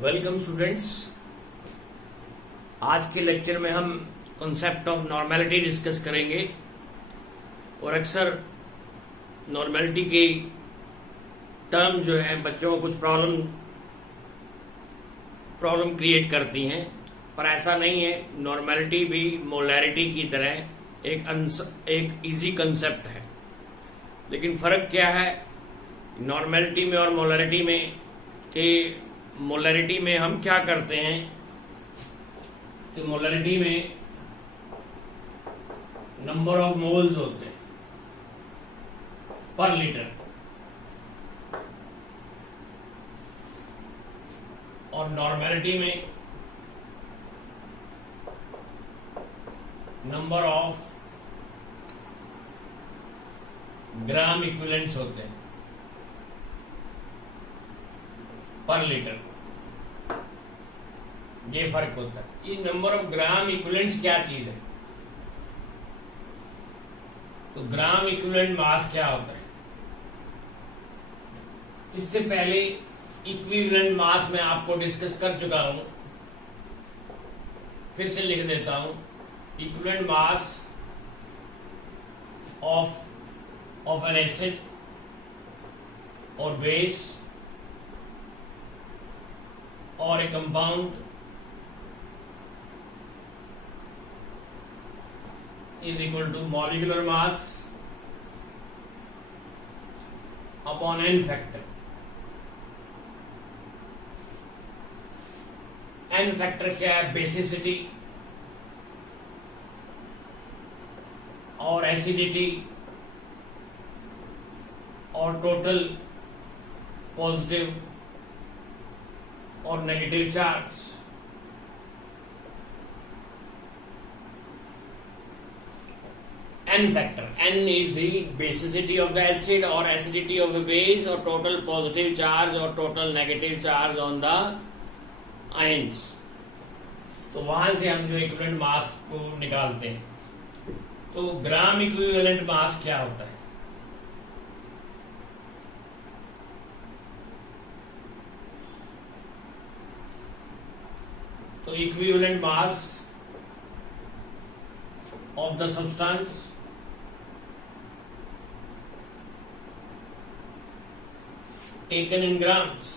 Welcome students. आज के lecture में हम कॉन्सेप्ट ऑफ नॉर्मेलिटी डिस्कस करेंगे और अक्सर नॉर्मेलिटी के टर्म जो है बच्चों को कुछ प्रॉब्लम क्रिएट करती हैं, पर ऐसा नहीं है। नॉर्मेलिटी भी मोलैरिटी की तरह एक इजी कंसेप्ट है, लेकिन फर्क क्या है नॉर्मेलिटी में और मोलैरिटी में कि मोलैरिटी में हम क्या करते हैं कि मोलैरिटी में नंबर ऑफ मोल्स होते हैं पर लीटर, और नॉर्मेलिटी में नंबर ऑफ ग्राम इक्विवेलेंट्स होते हैं पर लीटर। ये फर्क होता है। ये नंबर ऑफ ग्राम इक्विवेलेंट्स क्या चीज है? तो ग्राम इक्विवेलेंट मास क्या होता है? इससे पहले इक्विवेलेंट मास मैं आपको डिस्कस कर चुका हूं, फिर से लिख देता हूं। Equivalent mass of N acid और बेस और a compound is equal to molecular mass upon n factor. n factor क्या है? बेसिसिटी और एसिडिटी और टोटल पॉजिटिव और negative charge. n factor, n is the basicity of the acid or acidity of the base or total positive charge or total negative charge on the ions। तो वहां से हम जो equivalent mass को निकालते हैं, तो ग्राम इक्विवेलेंट मास क्या होता है? तो equivalent mass of the substance taken in grams,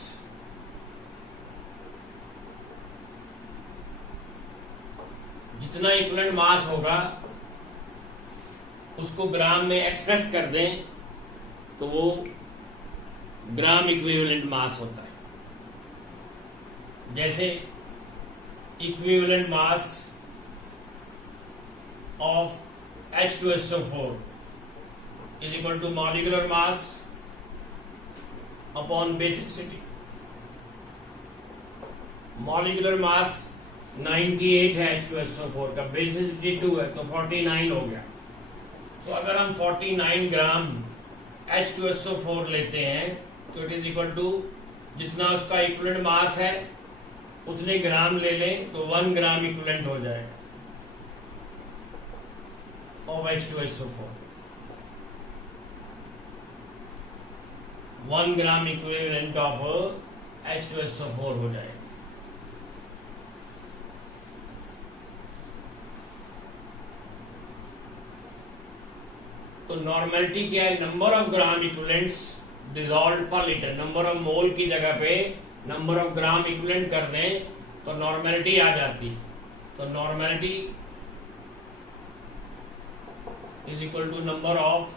जितना इक्विवेलेंट मास होगा उसको ग्राम में एक्सप्रेस कर दें तो वो ग्राम इक्विवेलेंट मास होता है। जैसे equivalent mass of H2SO4 is equal to molecular mass upon basicity। molecular mass 98 है H2SO4 का, बेसिसिटी 2 है तो 49 हो गया। तो अगर हम 49 ग्राम H2SO4 लेते हैं तो इट इज इक्वल टू जितना उसका इक्विवेलेंट मास है उतने ग्राम ले लें तो 1 ग्राम इक्विवेलेंट हो जाएगा of H2SO4। 1 gram equivalent of H2SO4 हो जाएगा। तो नॉर्मेलिटी क्या है? Number of gram equivalents dissolved per litre. Number of mole की जगह पे नंबर ऑफ ग्राम इक्विवेलेंट कर दें तो नॉर्मेलिटी आ जाती। तो normality is equal to number of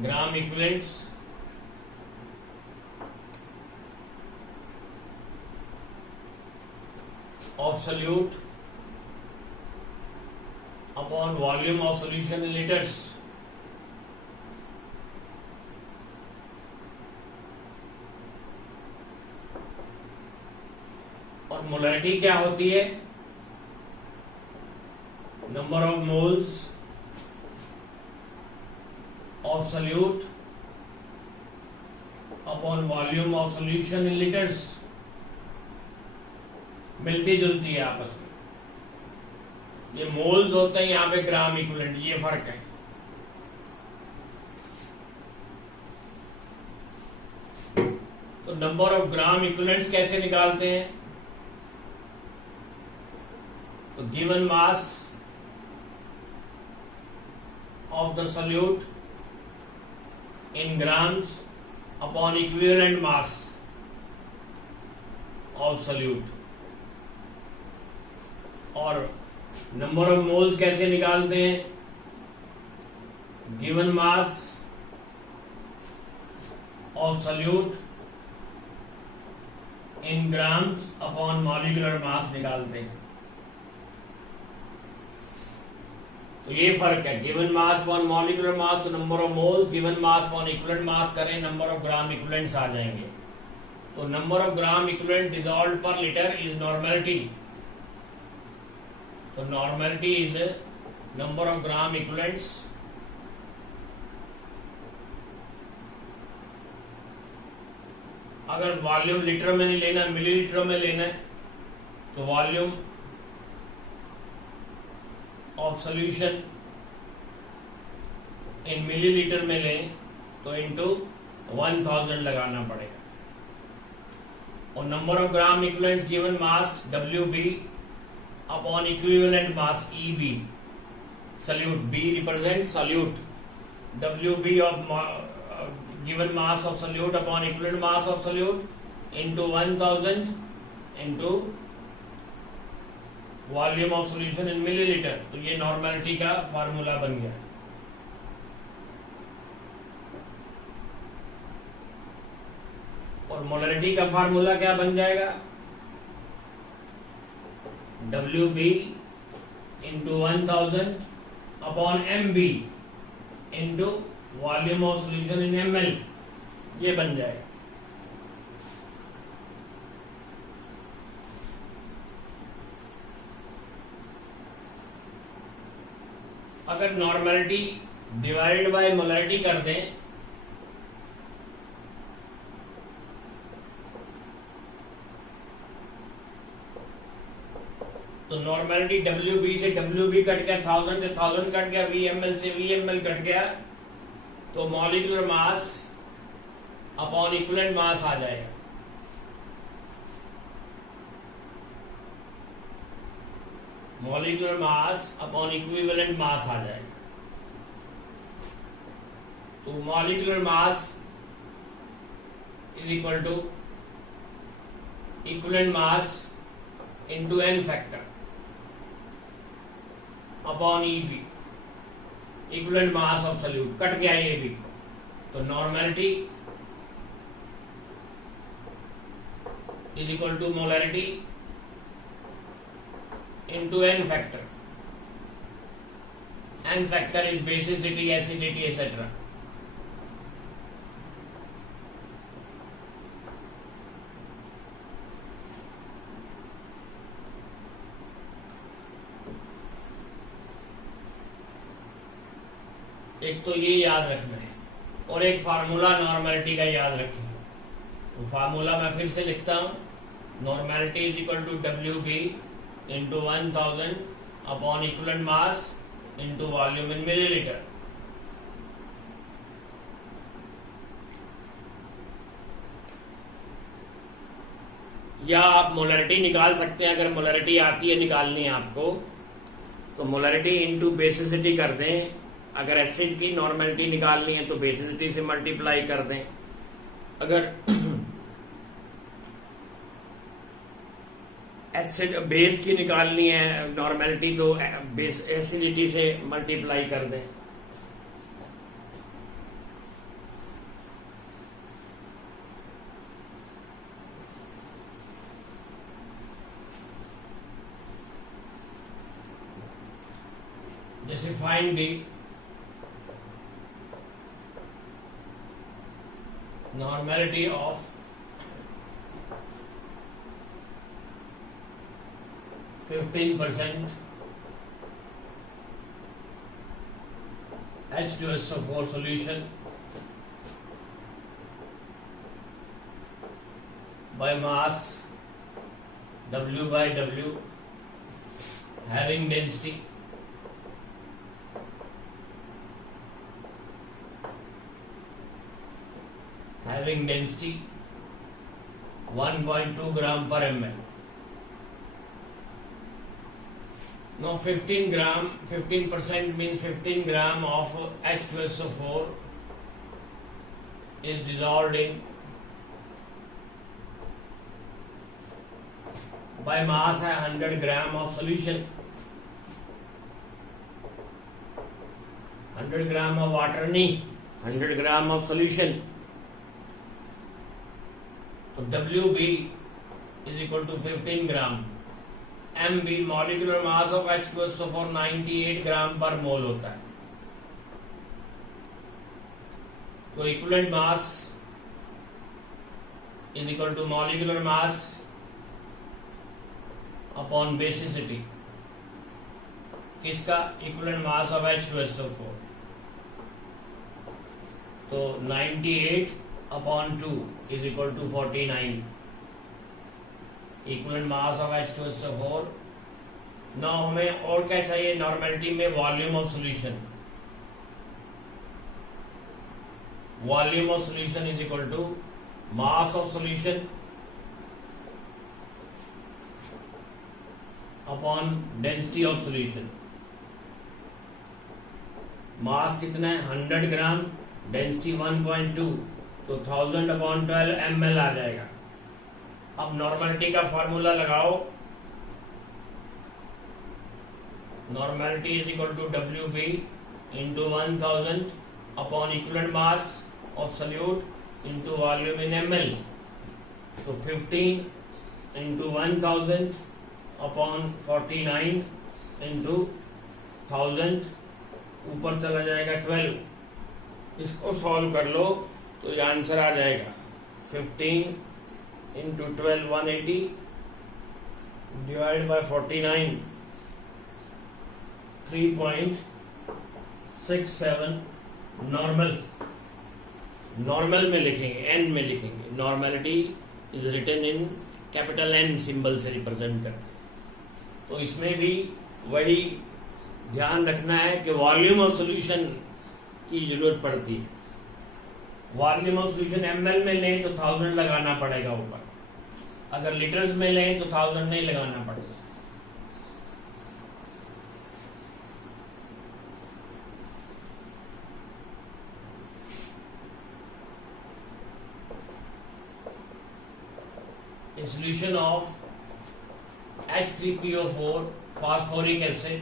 gram equivalents of solute upon volume of solution in litres. और मोलैरिटी क्या होती है? Number of moles of solute upon volume of solution in litres. मिलती जुलती है आपस में। ये मोल्स होते हैं, यहां पे ग्राम इक्विवेलेंट, ये फर्क है। तो नंबर ऑफ ग्राम इक्विवेलेंट्स कैसे निकालते हैं? तो given mass of the solute in grams upon equivalent mass of solute, और नंबर ऑफ मोल्स कैसे निकालते हैं? Given mass of solute in grams upon molecular mass निकालते हैं। तो ये फर्क है, given mass upon molecular mass तो number of moles, given mass upon equivalent mass करें नंबर ऑफ ग्राम इक्विवेलेंट्स आ जाएंगे। तो number of gram equivalent dissolved per litre is normality. तो normality is number of gram equivalents अगर volume litre में नहीं लेना, मिलीलीटर में लेना है, तो volume of solution in millilitre में लें तो इंटू 1000 लगाना पड़ेगा। और number of gram equivalent given mass WB upon equivalent mass EB, solute B represent solute, WB of given mass of solute upon equivalent mass of solute into 1000 into volume of solution in milliliter। तो ये normality का formula बन गया। और molarity का formula क्या बन जाएगा? WB into 1000 upon MB into volume of solution in ml, ये बन जाएगा। अगर नॉर्मेलिटी डिवाइडेड बाय मोलरिटी कर दें तो नॉर्मेलिटी WB से WB कट गया, 1000 से 1000 कट गया, VML से VML कट गया, तो molecular mass upon equivalent mass आ जाएगा। Molecular mass upon equivalent mass आ जाएगा। तो molecular mass is equal to equivalent mass into n factor upon EB, equivalent mass of solute, cut गया ये भी। तो normality is equal to molarity into n factor. n factor is basicity, acidity etcetera. एक तो ये याद रखना है, और एक फार्मूला नॉर्मेलिटी का याद रखें। तो फार्मूला मैं फिर से लिखता हूं, normality is equal to WB into 1000 upon equivalent mass into volume in millilitre. या आप मोलरिटी निकाल सकते हैं, अगर मोलरिटी आती है निकालनी है आपको, तो मोलरिटी इंटू बेसिसिटी कर दें। अगर एसिड की नॉर्मेलिटी निकालनी है तो बेसिसिटी से मल्टीप्लाई कर दें। अगर एसिड बेस की निकालनी है नॉर्मेलिटी तो बेस एसिडिटी से मल्टीप्लाई कर दें। जैसे find the normality of %, H2SO4 solution by mass W by W having density 1.2 gram per ml. Now 15 gram, 15% means 15 gram of H2SO4 is dissolved in by mass है 100 gram of solution. 100 gram of water नहीं, 100 gram of solution. तो WB is equal to 15 gram. MB molecular mass of H2SO4 98 ग्राम पर मोल होता है. तो equivalent mass is equal to molecular mass upon basicity. किसका? Equivalent mass of H2SO4. तो 98 upon 2 is equal to 49. Equivalent mass of H2SO4. ना हमें और क्या चाहिए नॉर्मेलिटी में? Volume of solution. Volume of solution is equal to mass of solution upon density of solution. Mass कितना है? 100 ग्राम. डेंसिटी 1.2, तो 1000 अपॉन 12 ml आ जाएगा. अब नॉर्मेलिटी का फॉर्मूला लगाओ. Normality is equal to WB into 1000 upon equivalent mass of solute into volume in ml. तो 15 into 1000 upon 49 into 1000, ऊपर चला जाएगा 12. इसको सॉल्व कर लो तो ये आंसर आ जाएगा 15 इंटू 12 180 डिवाइड बाय 49 3.67. नॉर्मल में लिखेंगे, एन में लिखेंगे. Normality is written in capital N symbol से रिप्रेजेंट करते. तो इसमें भी वही ध्यान रखना है कि वॉल्यूम ऑफ सॉल्यूशन की जरूरत पड़ती है. वॉल्यूम ऑफ सॉल्यूशन ml में लें तो 1000 लगाना पड़ेगा ऊपर. अगर लीटर्स में लें तो 1000 नहीं लगाना पड़ेगा. In solution of H3PO4 phosphoric acid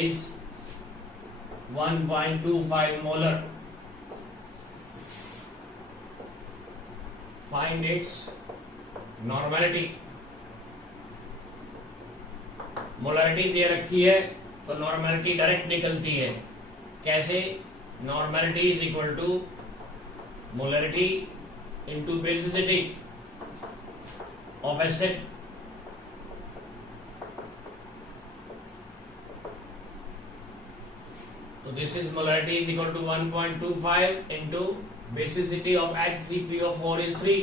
is 1.25 molar. Find its normality. Molarity दे रखी है तो नॉर्मेलिटी डायरेक्ट निकलती है. कैसे? Normality is equal to molarity into basicity of acid. So this is molarity is equal to 1.25 into basicity of H3PO4 is 3.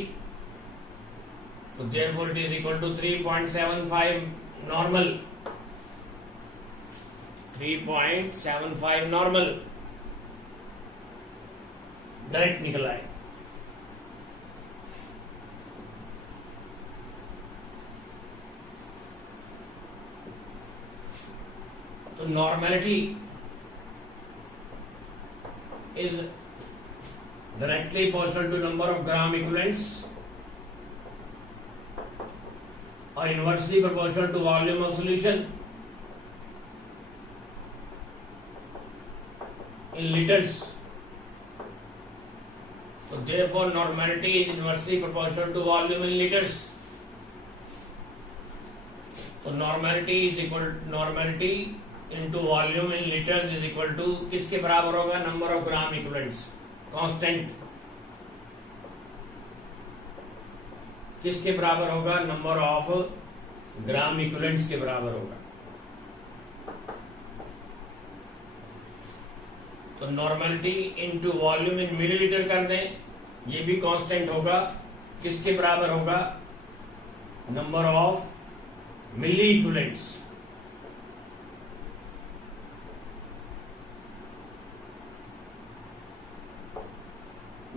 So therefore it is equal to 3.75 normal. 3.75 normal. Direct निकला है. तो normality is directly proportional to number of gram equivalents or inversely proportional to volume of solution in liters. So therefore normality is inversely proportional to volume in liters. So normality is equal normality into volume in liters is equal to किसके बराबर होगा? Number of gram equivalents constant. किसके बराबर होगा? Number of gram equivalents के बराबर होगा. तो normality into volume in millilitre कर दें, ये भी कांस्टेंट होगा. किसके बराबर होगा? Number of milli equivalents.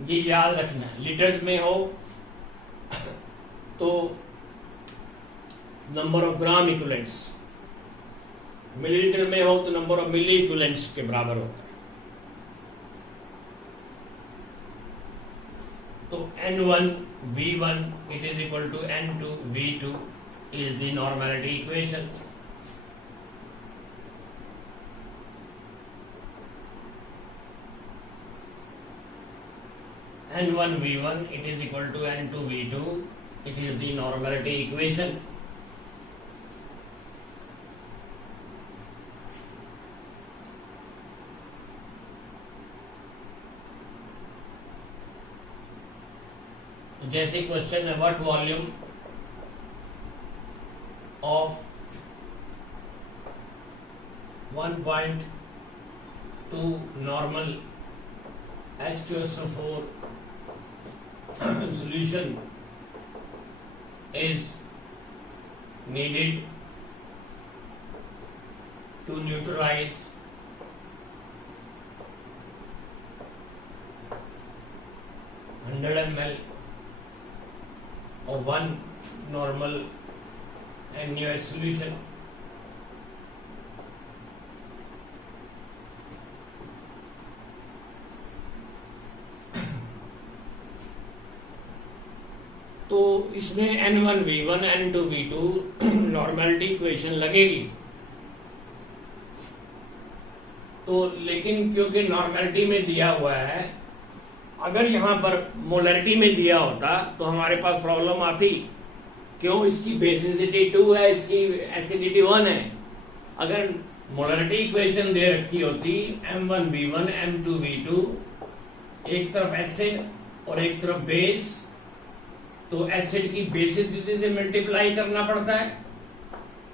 ये याद रखना है। लीटर्स में हो तो number of gram equivalents, millilitre में हो तो नंबर ऑफ मिली इक्विवेलेंट्स के बराबर होता है। तो N1V1 it is equal to N2V2 is the normality equation. N1V1 it is equal to N2V2, it is the normality equation. जैसे क्वेश्चन है, what volume of 1.2 normal H2SO4 solution is needed to neutralize 100 ml of one normal NaOH solution. तो इसमें N1V1 N2V2 normality equation लगेगी। तो लेकिन क्योंकि normality में दिया हुआ है, अगर यहां पर मोलरिटी में दिया होता तो हमारे पास प्रॉब्लम आती। क्यों? इसकी बेसिसिटी 2 है, इसकी एसिडिटी 1 है। अगर मोलरिटी इक्वेशन दे रखी होती M1V1 M2V2, एक तरफ एसिड और एक तरफ बेस, तो एसिड की बेसिसिटी से मल्टीप्लाई करना पड़ता है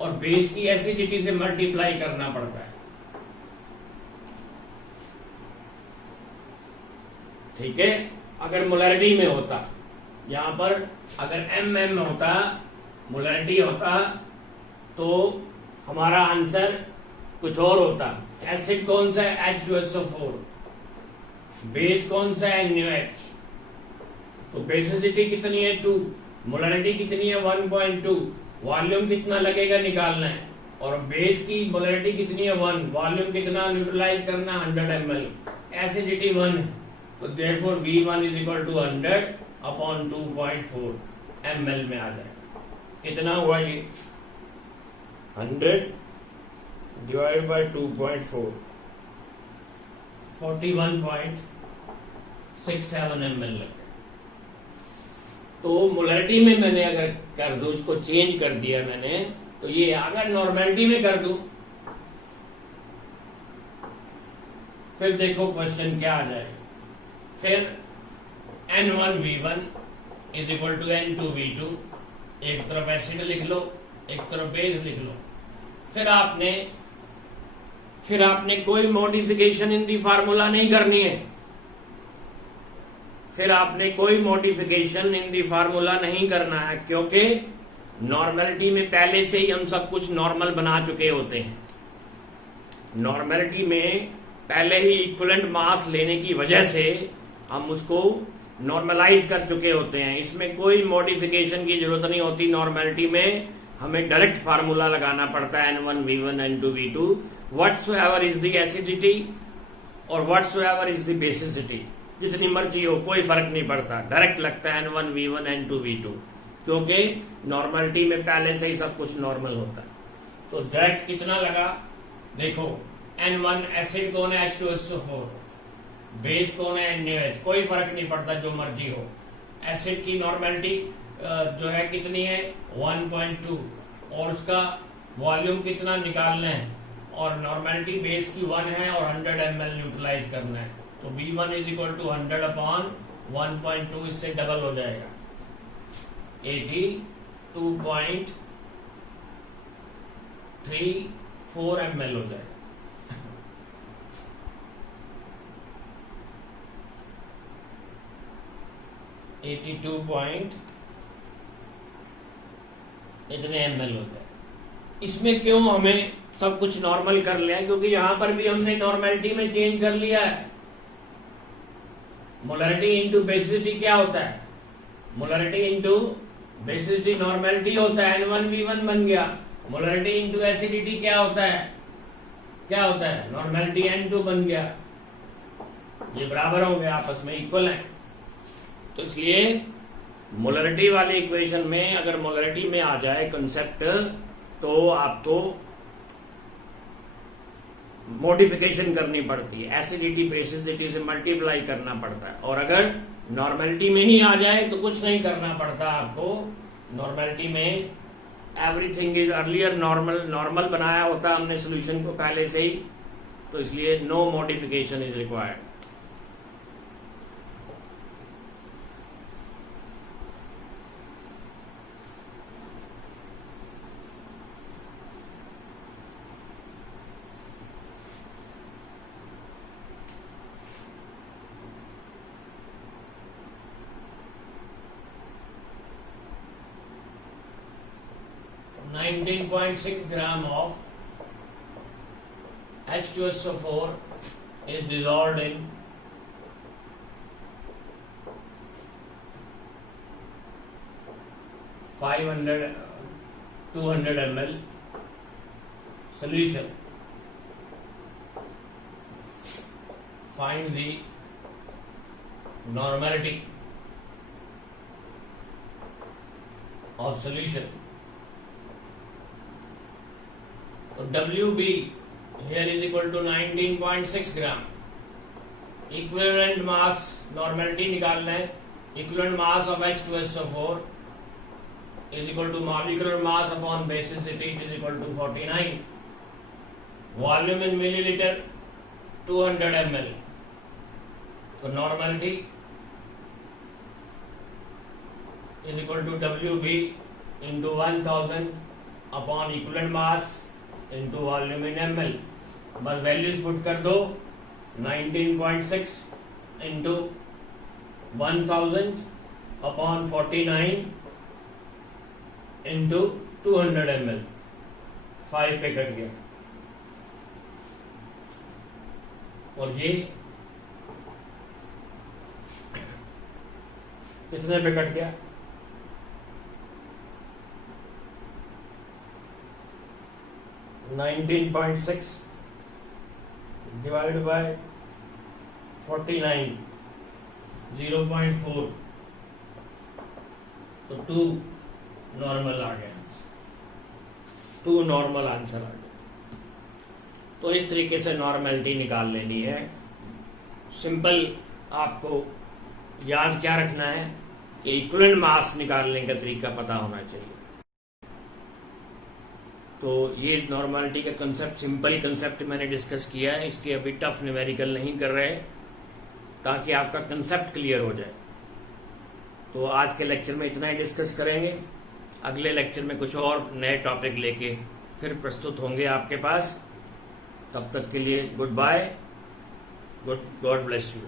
और बेस की एसिडिटी से मल्टीप्लाई करना पड़ता है। ठीक है, अगर मोलरिटी में होता, यहां पर अगर MM होता, मोलरिटी होता, तो हमारा आंसर कुछ और होता। एसिड कौन सा है? H2SO4। बेस कौन सा है? NaOH। तो बेसिसिटी कितनी है? 2। मोलरिटी कितनी है? 1.2। वॉल्यूम कितना लगेगा निकालना है, और बेस की मोलरिटी कितनी है? 1। वॉल्यूम कितना न्यूट्रलाइज करना? 100 ml। एसिडिटी 1 है, तो therefore V1 is equal to 100 upon 2.4 ml में आ जाए। कितना हुआ ये? 100 divided by 2.4, 41.67 ml लगे। तो मोलरिटी में मैंने अगर कर दूं, इसको चेंज कर दिया मैंने, तो ये अगर नॉर्मेलिटी में कर दूं, फिर देखो क्वेश्चन क्या आ जाए। फिर N1V1 is equal to N2V2, एक तरफ एसिड लिख लो, एक तरफ बेस लिख लो। फिर आपने कोई मॉडिफिकेशन इन दी फार्मूला नहीं करनी है। फिर आपने कोई मॉडिफिकेशन इन दी फार्मूला नहीं करना है, क्योंकि नॉर्मलिटी में पहले से ही हम सब कुछ नॉर्मल बना चुके होते हैं। नॉर्मलिटी में पहले ही इक्विवेलेंट मास लेने की वजह से हम उसको नॉर्मलाइज कर चुके होते हैं। इसमें कोई मॉडिफिकेशन की जरूरत नहीं होती। नॉर्मलिटी में हमें डायरेक्ट फार्मूला लगाना पड़ता है N1V1 N2V2, whatsoever is the acidity और व्हाटसोएवर इज द बेसिसिटी, जितनी मर्जी हो कोई फर्क नहीं पड़ता, डायरेक्ट लगता है N1V1 N2V2, क्योंकि नॉर्मलिटी में पहले से ही सब कुछ नॉर्मल होता है। तो डायरेक्ट कितना लगा देखो, N1 एसिड कौन है? H2SO4। बेस कौन है? NaOH। कोई फर्क नहीं पड़ता, जो मर्जी हो। एसिड की नॉर्मलिटी जो है कितनी है? 1.2, और उसका वॉल्यूम कितना निकालना है, और नॉर्मलिटी बेस की 1 है और 100 ml न्यूट्रलाइज करना है। तो V1 is equal to 100 upon 1.2, इससे डबल हो जाएगा, 82.34 ml हो जाएगा। इतने ml होता है। इसमें क्यों हमें सब कुछ नॉर्मल कर लिया? क्योंकि यहां पर भी हमने नॉर्मलिटी में चेंज कर लिया है। मोलरिटी इंटू बेसिसिटी क्या होता है? मोलरिटी इंटू बेसिसिटी नॉर्मेलिटी होता है, N1V1 बन गया। मोलरिटी इंटू एसिडिटी क्या होता है? क्या होता है? नॉर्मेलिटी N2 बन गया। ये बराबर होंगे, आपस में इक्वल हैं। तो इसलिए मोलरिटी वाले इक्वेशन में अगर मोलरिटी में आ जाए कंसेप्ट तो आपको मॉडिफिकेशन करनी पड़ती है, एसिडिटी बेसिसिटी से मल्टीप्लाई करना पड़ता है। और अगर नॉर्मेलिटी में ही आ जाए तो कुछ नहीं करना पड़ता आपको। नॉर्मेलिटी में एवरीथिंग इज अर्लियर नॉर्मल बनाया होता हमने सोल्यूशन को पहले से ही, तो इसलिए no modification is required. .6 gram of H2SO4 is dissolved in 200 ml solution. Find the normality of solution. तो WB here is equal to 19.6 gram. Equivalent mass normality निकालना है। Equivalent mass of H2SO4 is equal to molecular mass upon basicity, it is equal to 49. Volume in milliliter 200 ml. So normality is equal to WB into 1000 upon equivalent mass into volume in ml. बस values put कर दो। 19.6 into 1000 upon 49 into 200 ml। 5 पे cut गया। और ये कितने पे cut गया? 19.6 divided by 49, 0.4, तो 2 नॉर्मल आ गया। 2 नॉर्मल आंसर आ गया। तो इस तरीके से नॉर्मेलिटी निकाल लेनी है। सिंपल आपको याद क्या रखना है कि इक्विवेलेंट मास निकालने का तरीका पता होना चाहिए। तो ये नॉर्मलिटी का कंसेप्ट सिंपल कंसेप्ट मैंने डिस्कस किया है, इसके अभी टफ न्यूमेरिकल नहीं कर रहे ताकि आपका कंसेप्ट क्लियर हो जाए। तो आज के लेक्चर में इतना ही डिस्कस करेंगे। अगले लेक्चर में कुछ और नए टॉपिक लेके फिर प्रस्तुत होंगे आपके पास। तब तक के लिए goodbye, God bless you.